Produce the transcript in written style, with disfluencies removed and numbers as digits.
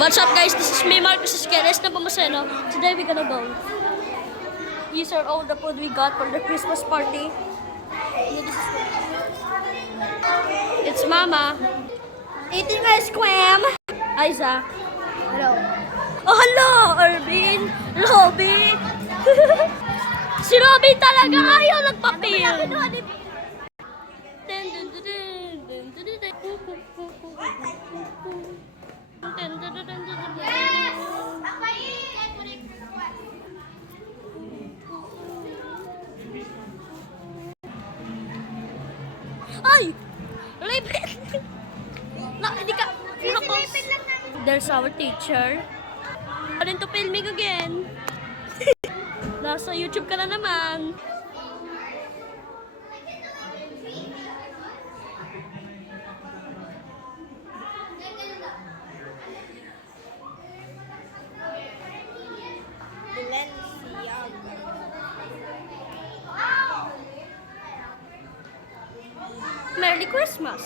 What's up guys, this is me Mark, this is Keres na Pamaseno. Today we're gonna go. These are all the food we got for the Christmas party. It's Mama. Eating ice cream. Aiza. Hello. Oh hello, Irvin. Robby. Si Robby talaga ayaw nagpapil. Ay! Lipit! Hindi ka... There's our teacher. Rin to filming again. Nasa YouTube ka na naman. Merry Christmas!